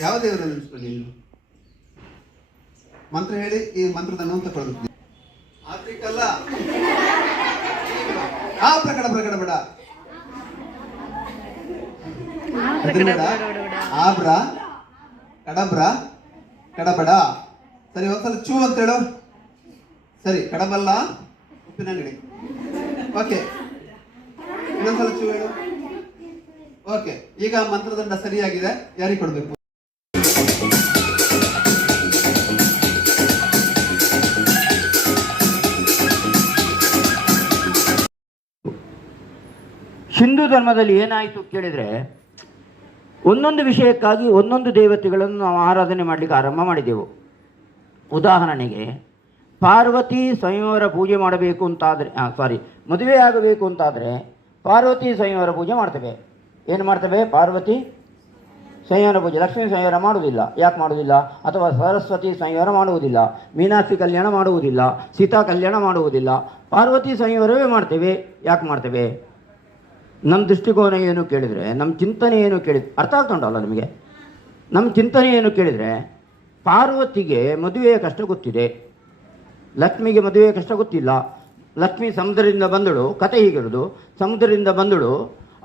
ಯಾವ ದೇವರನ್ನು ನೆನೆಸ್ಕೊಳ್ಳಿ ನೀವು? ಮಂತ್ರ ಹೇಳಿ, ಈ ಮಂತ್ರದ ನೋವು ತಗೊಳ್ಬೇಕು. ಆತ್ರಿಕಲ್ಲ ಆ ಪ್ರಕಟ ಪ್ರಕಟ ಬೇಡ, ಆಬ್ರ ಕಡಬ್ರ ಕಡಬಡ. ಸರಿ, ಒಂದ್ಸಲ ಚೂ ಅಂತ ಹೇಳು. ಸರಿ, ಕಡಬಲ್ಲ ಉಪ್ಪಿನ ಅಂಗಡಿ. ಓಕೆ, ಇನ್ನೊಂದ್ಸಲ ಚೂ ಹೇಳು. ಓಕೆ, ಈಗ ಮಂತ್ರದಂಡ ಸರಿಯಾಗಿದೆ. ಯಾರಿಗೆ ಕೊಡ್ಬೇಕು? ಹಿಂದೂ ಧರ್ಮದಲ್ಲಿ ಏನಾಯಿತು ಕೇಳಿದರೆ, ಒಂದೊಂದು ವಿಷಯಕ್ಕಾಗಿ ಒಂದೊಂದು ದೇವತೆಗಳನ್ನು ನಾವು ಆರಾಧನೆ ಮಾಡಲಿಕ್ಕೆ ಆರಂಭ ಮಾಡಿದೆವು. ಉದಾಹರಣೆಗೆ, ಪಾರ್ವತಿ ಸ್ವಯಂವರ ಪೂಜೆ ಮಾಡಬೇಕು ಅಂತಾದರೆ, ಮದುವೆ ಆಗಬೇಕು ಅಂತಾದರೆ ಪಾರ್ವತಿ ಸ್ವಯಂವರ ಪೂಜೆ ಮಾಡ್ತೇವೆ. ಏನು ಮಾಡ್ತೇವೆ? ಪಾರ್ವತಿ ಸ್ವಯಂವರ ಪೂಜೆ. ಲಕ್ಷ್ಮೀ ಸ್ವಯಂವರ ಮಾಡುವುದಿಲ್ಲ. ಯಾಕೆ ಮಾಡುವುದಿಲ್ಲ? ಅಥವಾ ಸರಸ್ವತಿ ಸ್ವಯಂವರ ಮಾಡುವುದಿಲ್ಲ, ಮೀನಾಕ್ಷಿ ಕಲ್ಯಾಣ ಮಾಡುವುದಿಲ್ಲ, ಸೀತಾ ಕಲ್ಯಾಣ ಮಾಡುವುದಿಲ್ಲ. ಪಾರ್ವತಿ ಸ್ವಯಂವರವೇ ಮಾಡ್ತೇವೆ. ಯಾಕೆ ಮಾಡ್ತೇವೆ? ನಮ್ಮ ದೃಷ್ಟಿಕೋನ ಏನು ಕೇಳಿದರೆ, ನಮ್ಮ ಚಿಂತನೆ ಏನು ಅರ್ಥ ಆಗ್ತುಂಟಲ್ಲ ನಿಮಗೆ? ನಮ್ಮ ಚಿಂತನೆ ಏನು ಕೇಳಿದರೆ, ಪಾರ್ವತಿಗೆ ಮದುವೆಯ ಕಷ್ಟ ಗೊತ್ತಿದೆ, ಲಕ್ಷ್ಮಿಗೆ ಮದುವೆಯ ಕಷ್ಟ ಗೊತ್ತಿಲ್ಲ. ಲಕ್ಷ್ಮಿ ಸಮುದ್ರದಿಂದ ಬಂದಳು, ಕತೆ ಹೀಗಿರೋದು. ಸಮುದ್ರದಿಂದ ಬಂದಳು,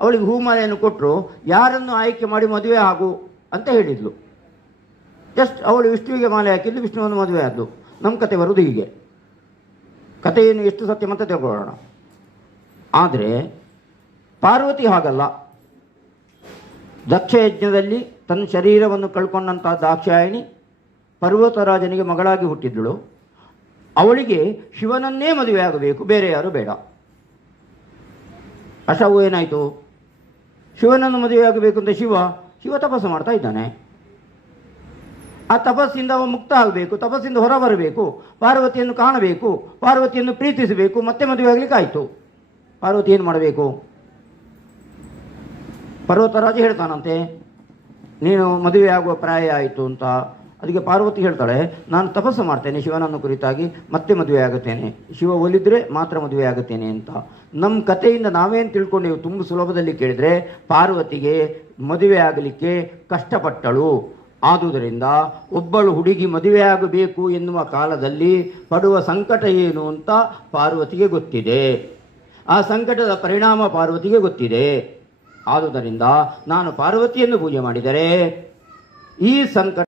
ಅವಳಿಗೆ ಹೂಮಾಲೆಯನ್ನು ಕೊಟ್ಟರು, ಯಾರನ್ನು ಆಯ್ಕೆ ಮಾಡಿ ಮದುವೆ ಆಗು ಅಂತ ಹೇಳಿದ್ಲು. ಜಸ್ಟ್ ಅವಳು ವಿಷ್ಣುವಿಗೆ ಮಾಲೆ ಹಾಕಿದ್ದು, ವಿಷ್ಣುವನ್ನು ಮದುವೆ ಆದಳು. ನಮ್ಮ ಕತೆ ಬರೋದು ಹೀಗೆ. ಕಥೆಯನ್ನು ಎಷ್ಟು ಸತ್ಯ ಮತ್ತೆ ತಗೊಳ್ಳೋಣ. ಆದರೆ ಪಾರ್ವತಿ ಹಾಗಲ್ಲ. ದಕ್ಷ ಯಜ್ಞದಲ್ಲಿ ತನ್ನ ಶರೀರವನ್ನು ಕಳ್ಕೊಂಡಂತಹ ದಾಕ್ಷಾಯಿಣಿ ಪರ್ವತರಾಜನಿಗೆ ಮಗಳಾಗಿ ಹುಟ್ಟಿದ್ದಳು. ಅವಳಿಗೆ ಶಿವನನ್ನೇ ಮದುವೆ ಆಗಬೇಕು, ಬೇರೆ ಯಾರು ಬೇಡ. ಅಶವು ಏನಾಯಿತು? ಶಿವನನ್ನು ಮದುವೆ ಆಗಬೇಕು ಅಂತ ಶಿವ ತಪಸ್ಸು ಮಾಡ್ತಾ ಇದ್ದಾನೆ. ಆ ತಪಸ್ಸಿಂದ ಅವ ಮುಕ್ತ ಆಗಬೇಕು, ತಪಸ್ಸಿಂದ ಹೊರ ಬರಬೇಕು, ಪಾರ್ವತಿಯನ್ನು ಕಾಣಬೇಕು, ಪಾರ್ವತಿಯನ್ನು ಪ್ರೀತಿಸಬೇಕು, ಮತ್ತೆ ಮದುವೆ ಆಗಲಿಕ್ಕೆ ಆಯಿತು. ಪಾರ್ವತಿ ಏನು ಮಾಡಬೇಕು? ಪರ್ವತರಾಜ ಹೇಳ್ತಾನಂತೆ, ನೀನು ಮದುವೆ ಆಗುವ ಪ್ರಾಯ ಆಯಿತು ಅಂತ. ಅದಕ್ಕೆ ಪಾರ್ವತಿ ಹೇಳ್ತಾಳೆ, ನಾನು ತಪಸ್ಸು ಮಾಡ್ತೇನೆ ಶಿವನನ್ನು ಕುರಿತಾಗಿ, ಮತ್ತೆ ಮದುವೆ ಆಗುತ್ತೇನೆ, ಶಿವ ಒಲಿದ್ರೆ ಮಾತ್ರ ಮದುವೆ ಆಗುತ್ತೇನೆ ಅಂತ. ನಮ್ಮ ಕಥೆಯಿಂದ ನಾವೇನು ತಿಳ್ಕೊಂಡೇವು? ತುಂಬ ಸುಲಭದಲ್ಲಿ ಕೇಳಿದರೆ, ಪಾರ್ವತಿಗೆ ಮದುವೆ ಆಗಲಿಕ್ಕೆ ಕಷ್ಟಪಟ್ಟಳು. ಆದುದರಿಂದ ಒಬ್ಬಳು ಹುಡುಗಿ ಮದುವೆ ಆಗಬೇಕು ಎನ್ನುವ ಕಾಲದಲ್ಲಿ ಪಡುವ ಸಂಕಟ ಏನು ಅಂತ ಪಾರ್ವತಿಗೆ ಗೊತ್ತಿದೆ. ಆ ಸಂಕಟದ ಪರಿಣಾಮ ಪಾರ್ವತಿಗೆ ಗೊತ್ತಿದೆ. ಆದುದರಿಂದ ನಾನು ಪಾರ್ವತಿಯನ್ನು ಪೂಜೆ ಮಾಡಿದರೆ ಈ ಸಂಕಟ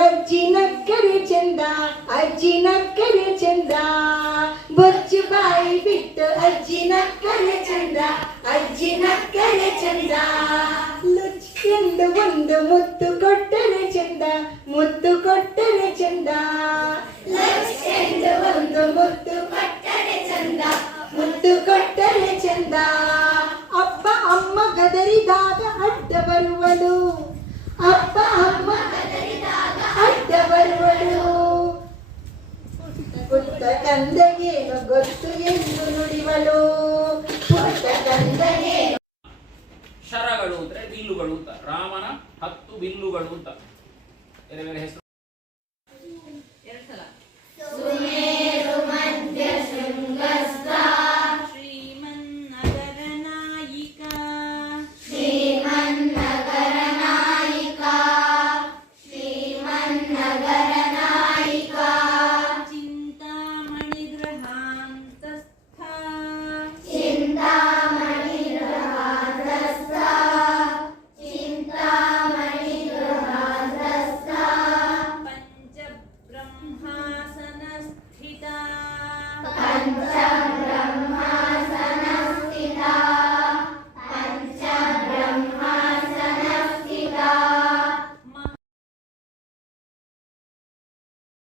ಅಜ್ಜಿ ನಕ್ಕರೆ ಚಂದ, ಅಜ್ಜಿ ನಕ್ಕರೆ ಚಂದ, ಬೊಚ್ಚು ಬಾಯಿ ಬಿಟ್ಟು ಅಜ್ಜಿ ನಕ್ಕರೆ ಚಂದ, ಅಜ್ಜಿ ನಕ್ಕರೆ ಚಂದ. ಲುಚ್ ಎಂದು ಒಂದು ಮುತ್ತು ಕೊಟ್ಟರೆ ಚಂದ, ಮುತ್ತು ಕೊಟ್ಟರೆ ಚಂದ. ಲುಚ್ ಎಂದು ಒಂದು ಮುತ್ತು ಕೊಟ್ಟರೆ ಚಂದ, ಮುತ್ತು ಕೊಟ್ಟರೆ ಚಂದ. ಅಪ್ಪ ಅಮ್ಮ ಗದರಿದಾಗ ಅಡ್ಡ ಬರುವಳು, ಅಪ್ಪ ಅಮ್ಮ ಅಡ್ಡ ಬರುವಳು. ಪುಟ್ಟ ಕಂದಗೇನು ಗೊತ್ತು ಎಂದು ನುಡಿವಳು, ಪುಟ್ಟ ಕಂದಗೇನು. ಶರಗಳು ಅಂದ್ರೆ ಬಿಲ್ಲುಗಳು ಅಂತ, ರಾಮನ 10 ಬಿಲ್ಲುಗಳು ಅಂತ ಹೆಸರು.